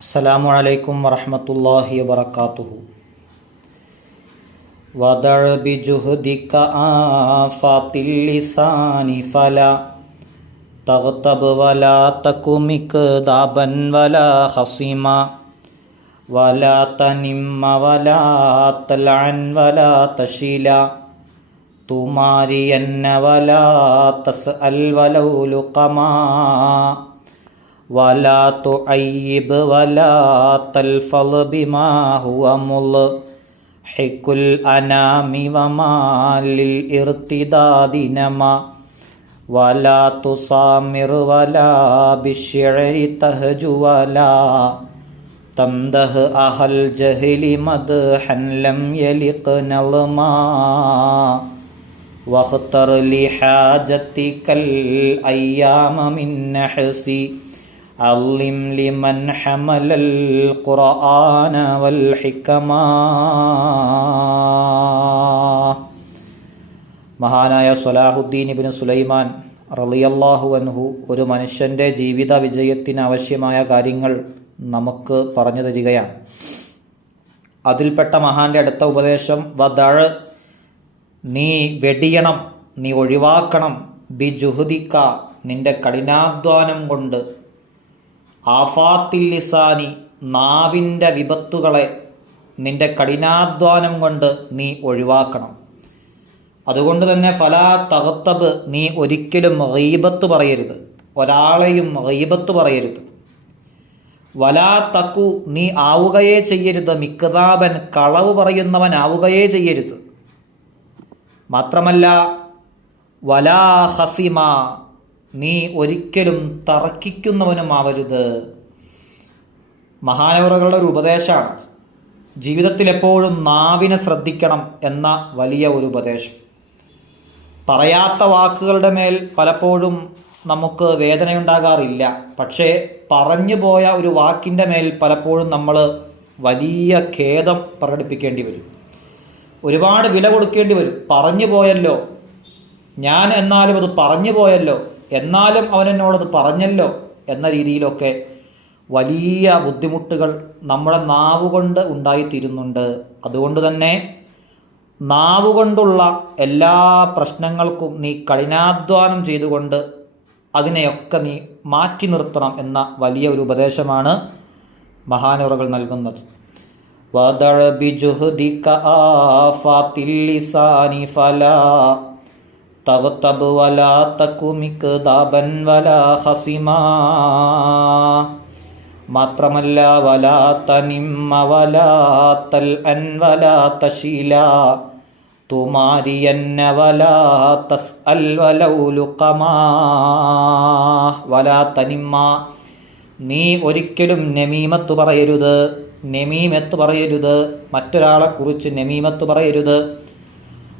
അസ്സലാമു അലൈക്കും വറഹമത്തല്ലാഹി വബർക്കാത്തുഹു വദഴ ബിജുഹദിക ആഫാത്തിൽ ലിസാനി ഫല തഗ്തബ് വല തകുമിക് ദാബൻ വല ഹസിമ വല തനിമ്മ വല തലൻ വല തശീല തുമാരിയന്ന വല തസ് അൽ വലൗലുക്കമാ ولا تعيب ولا تلفظ بما هو ملحق الأنام وما للارتداد نما ولا تصامر ولا بالشعر تهج ولا تمده أهل الجهل مدحا لم يلق نظما واختر لحاجتك الأيام من نحسي علم لمن حمل القرآن والحكما മഹാനായ സലാഹുദ്ദീൻ ഇബിന് സുലൈമാൻ റളിയല്ലാഹു അൻഹു ഒരു മനുഷ്യൻ്റെ ജീവിത വിജയത്തിന് ആവശ്യമായ കാര്യങ്ങൾ നമുക്ക് പറഞ്ഞു തരികയാണ് അതിൽപ്പെട്ട മഹാന്റെ അടുത്ത ഉപദേശം വദഴ് നീ വെടിയണം നീ ഒഴിവാക്കണം ബി ജുഹുദിക്ക നിന്റെ കഠിനാധ്വാനം കൊണ്ട് ആഫാത്തിൽ ലിസാനി നാവിന്റെ വിപത്തുകളെ നിന്റെ കഠിനാധ്വാനം കൊണ്ട് നീ ഒഴിവാക്കണം. അതുകൊണ്ട് തന്നെ ഫലാ തകത്തബ് നീ ഒരിക്കലും റീബത്ത് പറയരുത്. ഒരാളെയും റീബത്ത് പറയരുത്. വലാ തക്കു നീ ആവുകയേ ചെയ്യരുത്. മിക്കതാപൻ കളവ് പറയുന്നവൻ ആവുകയേ ചെയ്യരുത്. മാത്രമല്ല വലാ ഹസിമ നീ ഒരിക്കലും തർക്കിക്കുന്നവനുമാവരുത്. മഹാനവറുകളുടെ ഒരു ഉപദേശമാണ് ജീവിതത്തിൽ എപ്പോഴും നാവിനെ ശ്രദ്ധിക്കണം എന്ന വലിയ ഒരു ഉപദേശം. പറയാത്ത വാക്കുകളുടെ മേൽ പലപ്പോഴും നമുക്ക് വേദനയുണ്ടാകാറില്ല. പക്ഷേ പറഞ്ഞു പോയ ഒരു വാക്കിന്റെ മേൽ പലപ്പോഴും നമ്മൾ വലിയ ഖേദം പ്രകടിപ്പിക്കേണ്ടി വരും. ഒരുപാട് വില കൊടുക്കേണ്ടി വരും. പറഞ്ഞു പോയല്ലോ. ഞാൻ എന്നാലും അത് പറഞ്ഞു പോയല്ലോ. എന്നാലും അവൻ എന്നോടത് പറഞ്ഞല്ലോ എന്ന രീതിയിലൊക്കെ വലിയ ബുദ്ധിമുട്ടുകൾ നമ്മുടെ നാവ് കൊണ്ട് ഉണ്ടായിത്തീരുന്നുണ്ട്. അതുകൊണ്ട് തന്നെ നാവ് കൊണ്ടുള്ള എല്ലാ പ്രശ്നങ്ങൾക്കും നീ കഠിനാധ്വാനം ചെയ്തുകൊണ്ട് അതിനെയൊക്കെ നീ മാറ്റി നിർത്തണം എന്ന വലിയ ഒരു ഉപദേശമാണ് മഹാനുറകൾ നൽകുന്നത്. വദഴ ബിജുഹുദിക ആഫാത്തിൽ ലിസാനി ഫലാ തഗ്തബ് വലാ തകു മിക്ദാബൻ വലാ ഖസിമാ മാത്രമല്ല വലാ തനിമ്മ വലാ തൽ അൻ വലാ തശീല. തുമാരിയന്ന വലാ തസ് അൽ വലൗ ലുഖമാ. വലാ തനിമ്മ നീ ഒരിക്കലും നമീമത്ത് പറയരുത്. നമീമത്ത് പറയരുത്. മറ്റൊരാളെക്കുറിച്ച് നമീമത്ത് പറയരുത്.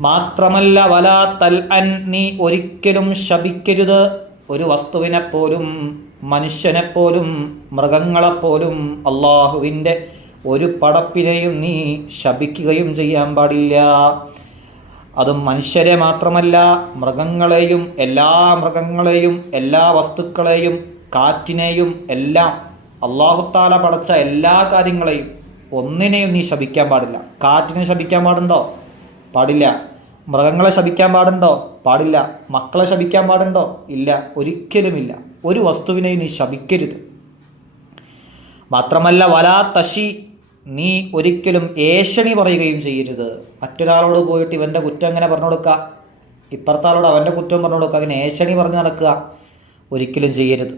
മാത്രമല്ല വലാ തൽ അൻ നീ ഒരിക്കലും ശപിക്കരുത്. ഒരു വസ്തുവിനെപ്പോലും മനുഷ്യനെപ്പോലും മൃഗങ്ങളെപ്പോലും അള്ളാഹുവിന്റെ ഒരു പടപ്പിനെയും നീ ശപിക്കുകയും ചെയ്യാൻ പാടില്ല. അതും മനുഷ്യരെ മാത്രമല്ല മൃഗങ്ങളെയും എല്ലാ മൃഗങ്ങളെയും എല്ലാ വസ്തുക്കളെയും കാറ്റിനെയും എല്ലാം അള്ളാഹുത്താല പടച്ച എല്ലാ കാര്യങ്ങളെയും ഒന്നിനെയും നീ ശപിക്കാൻ പാടില്ല. കാറ്റിനെ ശപിക്കാൻ പാടുണ്ടോ? പാടില്ല. മൃഗങ്ങളെ ശപിക്കാൻ പാടുണ്ടോ? പാടില്ല. മക്കളെ ശപിക്കാൻ പാടുണ്ടോ? ഇല്ല. ഒരിക്കലുമില്ല. ഒരു വസ്തുവിനെ നീ ശപിക്കരുത്. മാത്രമല്ല വലാ തശി നീ ഒരിക്കലും ഏഷണി പറയുകയും ചെയ്യരുത്. മറ്റൊരാളോട് പോയിട്ട് ഇവന്റെ കുറ്റം അങ്ങനെ പറഞ്ഞു കൊടുക്കുക? ഇപ്പുറത്താളോട് അവന്റെ കുറ്റം പറഞ്ഞു കൊടുക്കുക. അങ്ങനെ ഏഷണി പറഞ്ഞ് നടക്കുക ഒരിക്കലും ചെയ്യരുത്.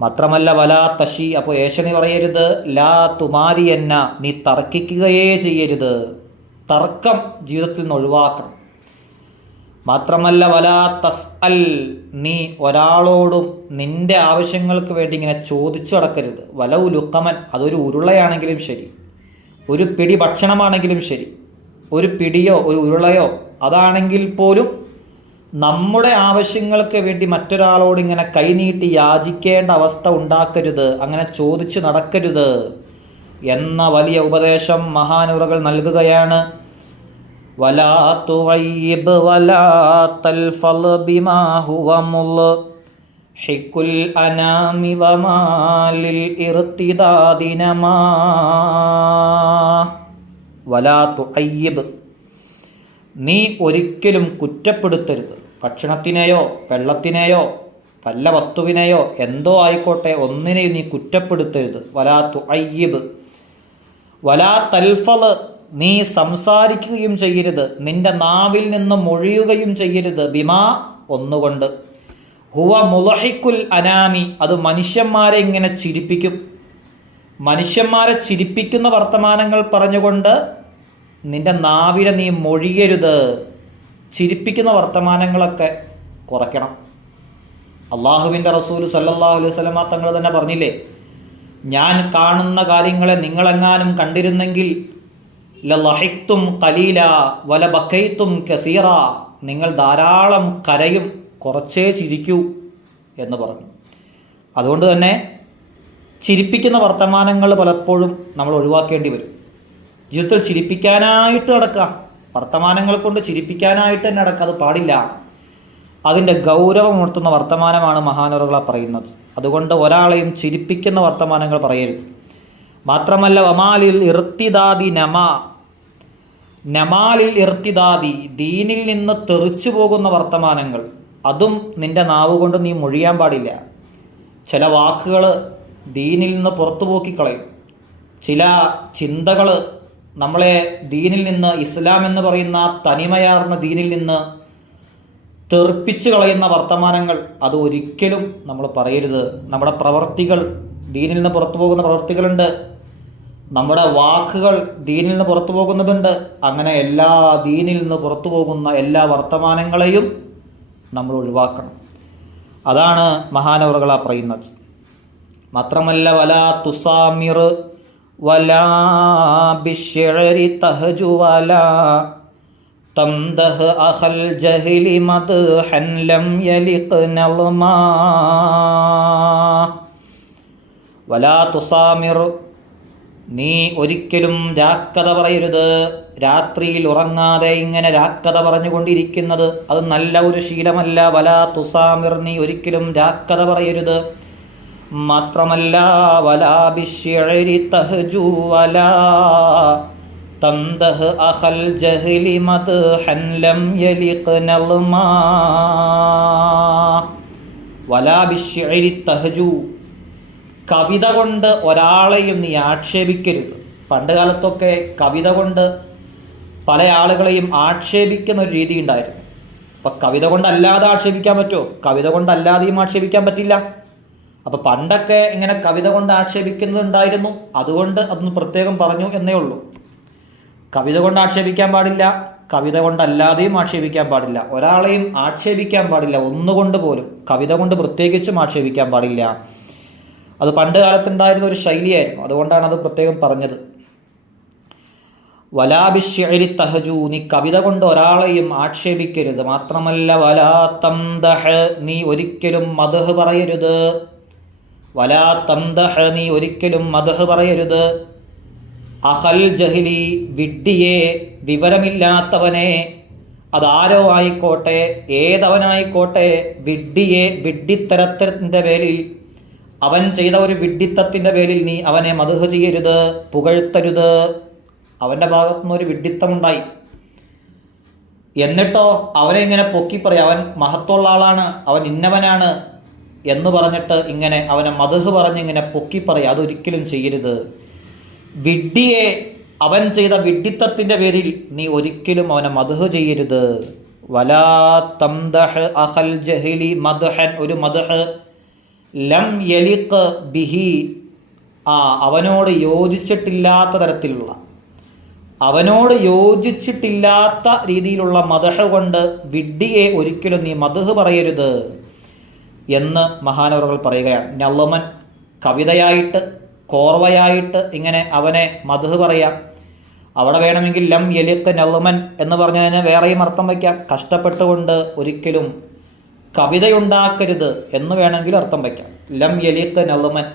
മാത്രമല്ല വലാ തശി അപ്പോൾ ഏഷണി പറയരുത് ലാ തുമാരി എന്ന നീ തർക്കിക്കുകയേ ചെയ്യരുത്. തർക്കം ജീവിതത്തിൽ നിന്ന് ഒഴിവാക്കണം. മാത്രമല്ല വലാ തസ് അൽ നീ ഒരാളോടും നിന്റെ ആവശ്യങ്ങൾക്ക് വേണ്ടി ഇങ്ങനെ ചോദിച്ചു നടക്കരുത്. വലവു ലുക്കമൻ അതൊരു ഉരുളയാണെങ്കിലും ശരി. ഒരു പിടി ഭക്ഷണമാണെങ്കിലും ശരി. ഒരു പിടിയോ ഒരു ഉരുളയോ അതാണെങ്കിൽ പോലും നമ്മുടെ ആവശ്യങ്ങൾക്ക് വേണ്ടി മറ്റൊരാളോട് ഇങ്ങനെ കൈനീട്ടി യാചിക്കേണ്ട അവസ്ഥ ഉണ്ടാക്കരുത്. അങ്ങനെ ചോദിച്ചു നടക്കരുത് എന്ന വലിയ ഉപദേശം മഹാനുറകൾ നൽകുകയാണ്. ولا تغيب ولا تلفظ بما هو مل ഹിക്കുൽ അനാമി വമാലിൽ ഇർത്തിദാദിനമാ വലാ തുഅയ്യിബ് നീ ഒരിക്കലും കുറ്റപ്പെടുത്തരുത് ഭക്ഷണത്തിനെയോ വെള്ളത്തിനെയോ വല്ല വസ്തുവിനെയോ എന്തോ ആയിക്കോട്ടെ ഒന്നിനെയും നീ കുറ്റപ്പെടുത്തരുത് വലാ തുഅയ്യിബ് വലാ തൽഫല് നീ സംസാരിക്കുകയും ചെയ്യരുത്. നിന്റെ നാവിൽ നിന്ന് മൊഴിയുകയും ചെയ്യരുത്. ബിമാ ഒന്നുകൊണ്ട്. ഹുവ മുലഹിക്കുൽ അനാമി. അത് മനുഷ്യന്മാരെ ഇങ്ങനെ ചിരിപ്പിക്കും. മനുഷ്യന്മാരെ ചിരിപ്പിക്കുന്ന വർത്തമാനങ്ങൾ പറഞ്ഞുകൊണ്ട് നിന്റെ നാവിനെ നീ മൊഴിയരുത്. ചിരിപ്പിക്കുന്ന വർത്തമാനങ്ങളൊക്കെ കുറയ്ക്കണം. അള്ളാഹുവിന്റെ റസൂൽ സല്ലാഹു അലൈഹി വസല്ലമ തങ്ങൾ തന്നെ പറഞ്ഞില്ലേ ഞാൻ കാണുന്ന കാര്യങ്ങളെ നിങ്ങളെങ്ങാനും കണ്ടിരുന്നെങ്കിൽ ലഹിക്തും കലീല വല ബക്കൈത്തും കസീറ. നിങ്ങൾ ധാരാളം കരയും കുറച്ചേ ചിരിക്കൂ എന്ന് പറഞ്ഞു. അതുകൊണ്ട് തന്നെ ചിരിപ്പിക്കുന്ന വർത്തമാനങ്ങൾ പലപ്പോഴും നമ്മൾ ഒഴിവാക്കേണ്ടി വരും. ജീവിതത്തിൽ ചിരിപ്പിക്കാനായിട്ട് നടക്കുക. വർത്തമാനങ്ങൾ കൊണ്ട് ചിരിപ്പിക്കാനായിട്ട് തന്നെ നടക്കുക. അത് പാടില്ല. അതിന്റെ ഗൗരവം ഉണർത്തുന്ന വർത്തമാനമാണ് മഹാനുറകളെ പറയുന്നത്. അതുകൊണ്ട് ഒരാളെയും ചിരിപ്പിക്കുന്ന വർത്തമാനങ്ങൾ പറയരുത്. മാത്രമല്ല വമാലിൽ ഇർത്തിദാദി നമ. നമാലിൽ ഇർത്തിദാദി ദീനിൽ നിന്ന് തെറിച്ചു പോകുന്ന വർത്തമാനങ്ങൾ. അതും നിന്റെ നാവ് കൊണ്ട് നീ മൊഴിയാൻ പാടില്ല. ചില വാക്കുകൾ ദീനിൽ നിന്ന് പുറത്തു പോക്കിക്കളയും. ചില ചിന്തകൾ നമ്മളെ ദീനിൽ നിന്ന് ഇസ്ലാം എന്ന് പറയുന്ന തനിമയാർന്ന ദീനിൽ നിന്ന് തെറിപ്പിച്ച് കളയുന്ന വർത്തമാനങ്ങൾ അത് ഒരിക്കലും നമ്മൾ പറയരുത്. നമ്മുടെ പ്രവർത്തികൾ ദീനിൽ നിന്ന് പുറത്തു പോകുന്ന പ്രവർത്തികളുണ്ട്. നമ്മുടെ വാക്കുകൾ ദീനിൽ നിന്ന് പുറത്തു പോകുന്നതുണ്ട്. അങ്ങനെ എല്ലാ ദീനിൽ നിന്ന് പുറത്തു പോകുന്ന എല്ലാ വർത്തമാനങ്ങളെയും നമ്മൾ ഒഴിവാക്കണം. അതാണ് മഹാനവറുകളാ പറയുന്നത്. മാത്രമല്ല വല തുസാമിർ വലാ തഹജു വലാ തംദഹ് അഹൽ ജഹിലി മത് ഹൻലം യലിഖ് നൽമാ. വലാ തുസാമിർ നീ ഒരിക്കലും രാക്കഥ പറയരുത്. രാത്രിയിൽ ഉറങ്ങാതെ ഇങ്ങനെ രാക്കഥ പറഞ്ഞുകൊണ്ടിരിക്കുന്നത് അത് നല്ല ഒരു ശീലമല്ല. വല തുസാമിർ നീ ഒരിക്കലും രാക്കഥ പറയരുത്. മാത്രമല്ല വലാ ബിശ്ശിഅരി തഹജു വലാ തംദഹ് അഹൽ ജഹലി മത് ലം യലിഖ് നൽമാ വലാ തഹജു കവിത കൊണ്ട് ഒരാളെയും നീ ആക്ഷേപിക്കരുത്. പണ്ട് കാലത്തൊക്കെ കവിത കൊണ്ട് പല ആളുകളെയും ആക്ഷേപിക്കുന്ന ഒരു രീതി ഉണ്ടായിരുന്നു. അപ്പം കവിത കൊണ്ടല്ലാതെ ആക്ഷേപിക്കാൻ പറ്റുമോ കവിത കൊണ്ടല്ലാതെയും ആക്ഷേപിക്കാൻ പറ്റില്ല. അപ്പം പണ്ടൊക്കെ ഇങ്ങനെ കവിത കൊണ്ട് ആക്ഷേപിക്കുന്നുണ്ടായിരുന്നു അതുകൊണ്ട് അതൊന്ന് പ്രത്യേകം പറഞ്ഞു എന്നേ ഉള്ളൂ. കവിത കൊണ്ട് ആക്ഷേപിക്കാൻ പാടില്ല കവിത കൊണ്ടല്ലാതെയും ആക്ഷേപിക്കാൻ പാടില്ല. ഒരാളെയും ആക്ഷേപിക്കാൻ പാടില്ല. ഒന്നുകൊണ്ട് പോലും കവിത കൊണ്ട് പ്രത്യേകിച്ചും ആക്ഷേപിക്കാൻ പാടില്ല. അത് പണ്ട് കാലത്തുണ്ടായിരുന്ന ഒരു ശൈലിയായിരുന്നു. അതുകൊണ്ടാണ് അത് പ്രത്യേകം പറഞ്ഞത്. വലാബിഷ്യരി തഹജു നീ കവിത കൊണ്ട് ഒരാളെയും ആക്ഷേപിക്കരുത് മാത്രമല്ല വലാ തംദഹ് നീ ഒരിക്കലും മധുഹ് പറയരുത് വലാ തംദഹ് നീ ഒരിക്കലും മധുഹ് പറയരുത് അഹൽ ജഹിലി വിഡ്ഡിയെ വിവരമില്ലാത്തവനെ അതാരോ ആയിക്കോട്ടെ ഏതവനായിക്കോട്ടെ വിഡ്ഡിയെ വിഡ്ഡിത്തരത്തിന്റെ പേരിൽ അവൻ ചെയ്ത ഒരു വിഡ്ഢിത്തത്തിന്റെ പേരിൽ നീ അവനെ മധുഹ ചെയ്യരുത് പുകഴ്ത്തരുത്. അവന്റെ ഭാഗത്തുനിന്ന് ഒരു വിഡ്ഢിത്തമുണ്ടായി. എന്നിട്ടോ അവനെ ഇങ്ങനെ പൊക്കി പറയും അവൻ മഹത്വമുള്ള ആളാണ് അവൻ ഇന്നവനാണ് എന്ന് പറഞ്ഞിട്ട് ഇങ്ങനെ അവനെ മധുഹ് പറഞ്ഞ് ഇങ്ങനെ പൊക്കി പറയും അതൊരിക്കലും ചെയ്യരുത്. വിഡ്ഢിയെ അവൻ ചെയ്ത വിഡ്ഢിത്തത്തിന്റെ പേരിൽ നീ ഒരിക്കലും അവനെ മധുഹ് ചെയ്യരുത്. വലാ തംദഹ് അഹൽ ജഹിലി മധുഹൻ. ഒരു മദ്ഹ് ലം യലിഖ് ബിഹി. ആ അവനോട് യോജിച്ചിട്ടില്ലാത്ത തരത്തിലുള്ള. അവനോട് യോജിച്ചിട്ടില്ലാത്ത രീതിയിലുള്ള മദഹ കൊണ്ട് വിഡ്ഢിയെ ഒരിക്കലും നീ മതഹ് പറയരുത് എന്ന് മഹാനവറുകൾ പറയുകയാണ്. നല്ലമൻ കവിതയായിട്ട് കോർവയായിട്ട് ഇങ്ങനെ അവനെ മധു പറയാം. അവിടെ വേണമെങ്കിൽ ലം എലിത്ത് നല്ലമൻ എന്ന് പറഞ്ഞതിന് വേറെയും അർത്ഥം വയ്ക്കാം. കഷ്ടപ്പെട്ടുകൊണ്ട് ഒരിക്കലും കവിതയുണ്ടാക്കരുത് എന്ന് വേണമെങ്കിൽ അർത്ഥം വയ്ക്കാം. ലം യലിഖ് നളുമൻ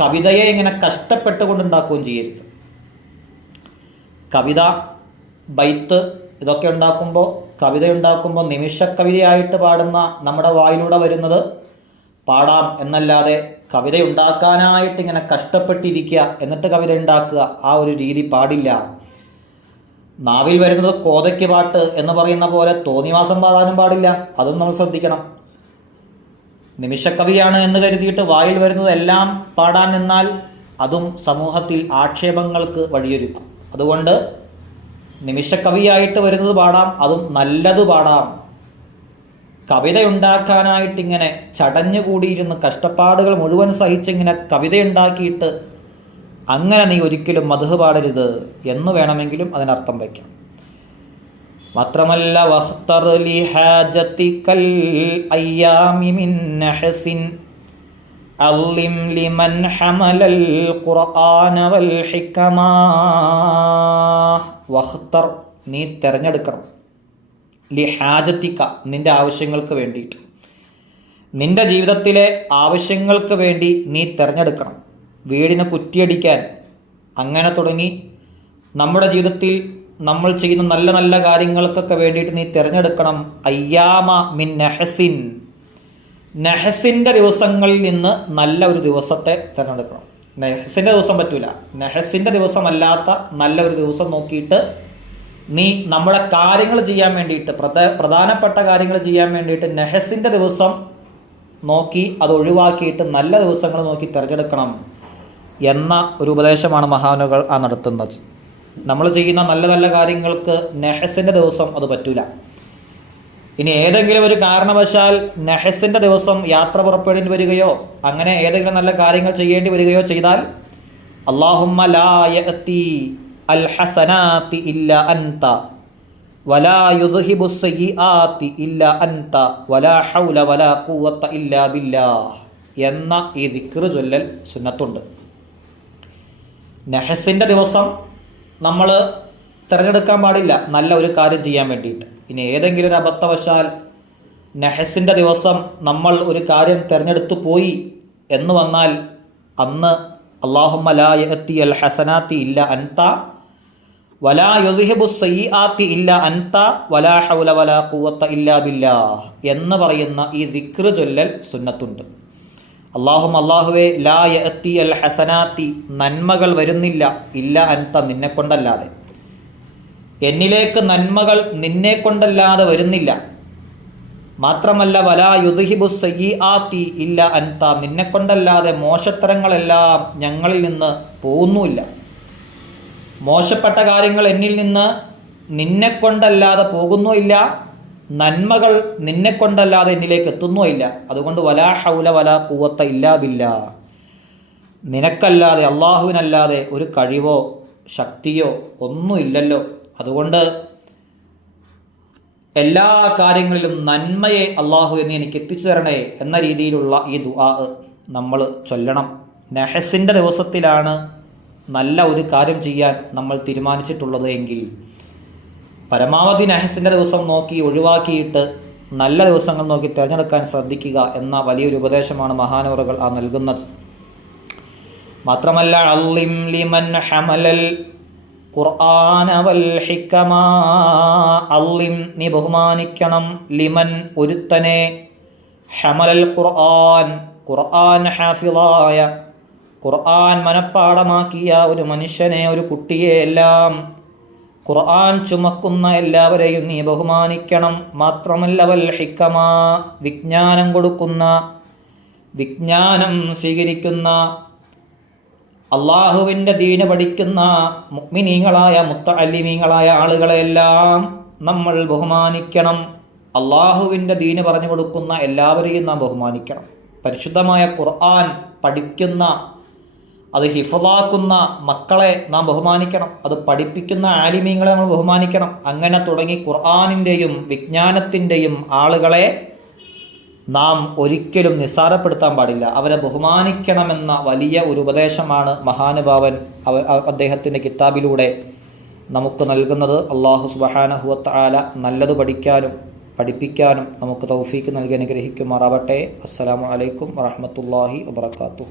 കവിതയെ ഇങ്ങനെ കഷ്ടപ്പെട്ടുകൊണ്ട് ഉണ്ടാക്കുകയും ചെയ്യരുത്. കവിത ബൈത്ത് ഇതൊക്കെ ഉണ്ടാക്കുമ്പോൾ കവിത ഉണ്ടാക്കുമ്പോൾ നിമിഷ കവിതയായിട്ട് പാടുന്ന നമ്മുടെ വായിലൂടെ വരുന്നത് പാടാം എന്നല്ലാതെ കവിത ഉണ്ടാക്കാനായിട്ട് ഇങ്ങനെ കഷ്ടപ്പെട്ടിരിക്കുക എന്നിട്ട് കവിത ഉണ്ടാക്കുക ആ ഒരു രീതി പാടില്ല. നാവിൽ വരുന്നത് കോതയ്ക്ക് പാട്ട് എന്ന് പറയുന്ന പോലെ തോന്നിവാസം പാടാനും പാടില്ല. അതും നമ്മൾ ശ്രദ്ധിക്കണം. നിമിഷക്കവിയാണ് എന്ന് കരുതിയിട്ട് വായിൽ വരുന്നത് എല്ലാം പാടാൻ എന്നാൽ അതും സമൂഹത്തിൽ ആക്ഷേപങ്ങൾക്ക് വഴിയൊരുക്കും. അതുകൊണ്ട് നിമിഷക്കവിയായിട്ട് വരുന്നത് പാടാം അതും നല്ലത് പാടാം. കവിത ഉണ്ടാക്കാനായിട്ട് ഇങ്ങനെ ചടഞ്ഞുകൂടിയിരുന്ന് കഷ്ടപ്പാടുകൾ മുഴുവൻ സഹിച്ചിങ്ങനെ കവിത ഉണ്ടാക്കിയിട്ട് അങ്ങനെ നീ ഒരിക്കലും മധു പാടരുത് എന്ന് വേണമെങ്കിലും അതിനർത്ഥം വയ്ക്കാം. മാത്രമല്ല ലിമൻ ഹമലൽ ഖുർആന വൽ വഖ്തർ നീ തിരഞ്ഞെടുക്കണം. ലിഹാജത്തിക്ക നിന്റെ ആവശ്യങ്ങൾക്ക് വേണ്ടിയിട്ട്. നിന്റെ ജീവിതത്തിലെ ആവശ്യങ്ങൾക്ക് വേണ്ടി നീ തിരഞ്ഞെടുക്കണം. വീടിന് കുറ്റിയടിക്കാൻ അങ്ങനെ തുടങ്ങി. നമ്മുടെ ജീവിതത്തിൽ നമ്മൾ ചെയ്യുന്ന നല്ല നല്ല കാര്യങ്ങൾക്കൊക്കെ വേണ്ടിയിട്ട് നീ തിരഞ്ഞെടുക്കണം. അയ്യാമ മിൻ നെഹസിൻ. നെഹസിന്റെ ദിവസങ്ങളിൽ നിന്ന് നല്ല ഒരു ദിവസത്തെ തിരഞ്ഞെടുക്കണം. നെഹസിന്റെ ദിവസം പറ്റൂല. നെഹസിന്റെ ദിവസമല്ലാത്ത നല്ല ഒരു ദിവസം നോക്കിയിട്ട് നീ നമ്മുടെ കാര്യങ്ങൾ ചെയ്യാൻ വേണ്ടിയിട്ട് പ്രധ പ്രധാനപ്പെട്ട കാര്യങ്ങൾ ചെയ്യാൻ വേണ്ടിയിട്ട് നെഹസിന്റെ ദിവസം നോക്കി അത് ഒഴിവാക്കിയിട്ട് നല്ല ദിവസങ്ങൾ നോക്കി തിരഞ്ഞെടുക്കണം. എന്ന ഒരു ഉപദേശമാണ് മഹാനുകൾ ആ നടത്തുന്നത്. നമ്മൾ ചെയ്യുന്ന നല്ല നല്ല കാര്യങ്ങൾക്ക് നെഹസിന്റെ ദിവസം അത് പറ്റൂല. ഇനി ഏതെങ്കിലും ഒരു കാരണവശാൽ നെഹസിന്റെ ദിവസം യാത്ര പുറപ്പെടേണ്ടി വരികയോ അങ്ങനെ ഏതെങ്കിലും നല്ല കാര്യങ്ങൾ ചെയ്യേണ്ടി വരികയോ ചെയ്താൽ അള്ളാഹുമ്മ അൽ അൻത വലാ അൻത വലാ ഹൗല വലാ ബില്ലാഹ് എന്ന ഈ ദിക്ർ ചൊല്ലൽ സുന്നത്തുണ്ട്. നെഹസിന്റെ ദിവസം നമ്മൾ തിരഞ്ഞെടുക്കാൻ പാടില്ല. നല്ല ഒരു കാര്യം ചെയ്യാൻ വേണ്ടിയിട്ട്. ഇനി ഏതെങ്കിലും ഒരു അബദ്ധവശാൽ നെഹസിന്റെ ദിവസം നമ്മൾ ഒരു കാര്യം തിരഞ്ഞെടുത്തു പോയി എന്ന് വന്നാൽ അന്ന് അള്ളാഹുമലായത്തി അൽ ഹസനാത്തി ഇല്ല അൻത വലാ യുദ്ഹിബു സയ്യിആത്തി ഇല്ല അൻത വലാ ഹൗല വലാ കൂവത്ത ഇല്ലാ ബില്ലാഹ് എന്ന് പറയുന്ന ഈ ദിക്ർ ചൊല്ലൽ സുന്നത്തുണ്ട്. അള്ളാഹും അള്ളാഹുവെ ലാ യഅത്തി അൽ ഹസനാത്തി നന്മകൾ വരുന്നില്ല ഇല്ല അൻത നിന്നെ കൊണ്ടല്ലാതെ. എന്നിലേക്ക് നന്മകൾ നിന്നെ കൊണ്ടല്ലാതെ വരുന്നില്ല. മാത്രമല്ല വലാ യുദ്ഹിബു സയ്യിആത്തി ഇല്ല അൻത നിന്നെ കൊണ്ടല്ലാതെ മോശത്തരങ്ങളെല്ലാം ഞങ്ങളിൽ നിന്ന് പോകുന്നുമില്ല. മോശപ്പെട്ട കാര്യങ്ങൾ എന്നിൽ നിന്ന് നിന്നെ കൊണ്ടല്ലാതെ പോകുന്നുമില്ല. നന്മകൾ നിന്നെ കൊണ്ടല്ലാതെ എന്നിലേക്ക് എത്തുന്നോ ഇല്ല. അതുകൊണ്ട് വലാ ഹൗല വലാ കൂവത്ത ഇല്ലാ ബില്ല. നിനക്കല്ലാതെ അള്ളാഹുവിനല്ലാതെ ഒരു കഴിവോ ശക്തിയോ ഒന്നുമില്ലല്ലോ അതുകൊണ്ട് എല്ലാ കാര്യങ്ങളിലും നന്മയെ അള്ളാഹു എന്ന് എനിക്ക് എത്തിച്ചു തരണേ എന്ന രീതിയിലുള്ള ഈ ദുആ നമ്മൾ ചൊല്ലണം. നെഹസിന്റെ ദിവസത്തിലാണ് നല്ല ഒരു കാര്യം ചെയ്യാൻ നമ്മൾ തീരുമാനിച്ചിട്ടുള്ളത് എങ്കിൽ. പരമാവധി നഹസിന്റെ ദിവസം നോക്കി ഒഴിവാക്കിയിട്ട് നല്ല ദിവസങ്ങൾ നോക്കി തിരഞ്ഞെടുക്കാൻ ശ്രദ്ധിക്കുക എന്ന വലിയൊരു ഉപദേശമാണ് മഹാനവറുകൾ ആ നൽകുന്നത്. മാത്രമല്ല അള്ളിം ലിമൻ ഹമലൽ ഖുർആന വൽ ഹിക്കമ. അള്ളിം നീ ബഹുമാനിക്കണം ലിമൻ ഒരുത്തനെ ഹമലൽ ഖുർആൻ ഖുർആൻ ഹാഫിളായ ഖുർആൻ മനഃപ്പാടമാക്കിയ ഒരു മനുഷ്യനെ ഒരു കുട്ടിയെ എല്ലാം ഖുർആൻ ചുമക്കുന്ന എല്ലാവരെയും നീ ബഹുമാനിക്കണം. മാത്രമല്ല വൽ ഹിക്കമ വിജ്ഞാനം കൊടുക്കുന്ന വിജ്ഞാനം സ്വീകരിക്കുന്ന അള്ളാഹുവിന്റെ ദീന് പഠിക്കുന്ന മുഗ്മിനീങ്ങളായ മുത്തഅല്ലിമീങ്ങളായ ആളുകളെല്ലാം നമ്മൾ ബഹുമാനിക്കണം. അള്ളാഹുവിന്റെ ദീന് പറഞ്ഞു കൊടുക്കുന്ന എല്ലാവരെയും നാം ബഹുമാനിക്കണം. പരിശുദ്ധമായ ഖുർആൻ പഠിക്കുന്ന അത് ഹിഫലാക്കുന്ന മക്കളെ നാം ബഹുമാനിക്കണം. അത് പഠിപ്പിക്കുന്ന ആലിമീങ്ങളെ നമ്മൾ ബഹുമാനിക്കണം. അങ്ങനെ തുടങ്ങി ഖുർആാനിന്റെയും വിജ്ഞാനത്തിന്റെയും ആളുകളെ നാം ഒരിക്കലും നിസ്സാരപ്പെടുത്താൻ പാടില്ല. അവരെ ബഹുമാനിക്കണമെന്ന വലിയ ഒരു ഉപദേശമാണ് മഹാനുഭാവൻ അവ അദ്ദേഹത്തിന്റെ കിതാബിലൂടെ നമുക്ക് നൽകുന്നത്. അള്ളാഹു സുബഹാനഹുവത്ത് ആല നല്ലത് പഠിക്കാനും പഠിപ്പിക്കാനും നമുക്ക് തൗഫീക്ക് നൽകി അനുഗ്രഹിക്കുമാറാവട്ടെ. അസ്സാം വലൈക്കും വറഹമത്തല്ലാഹി വബർക്കാത്തു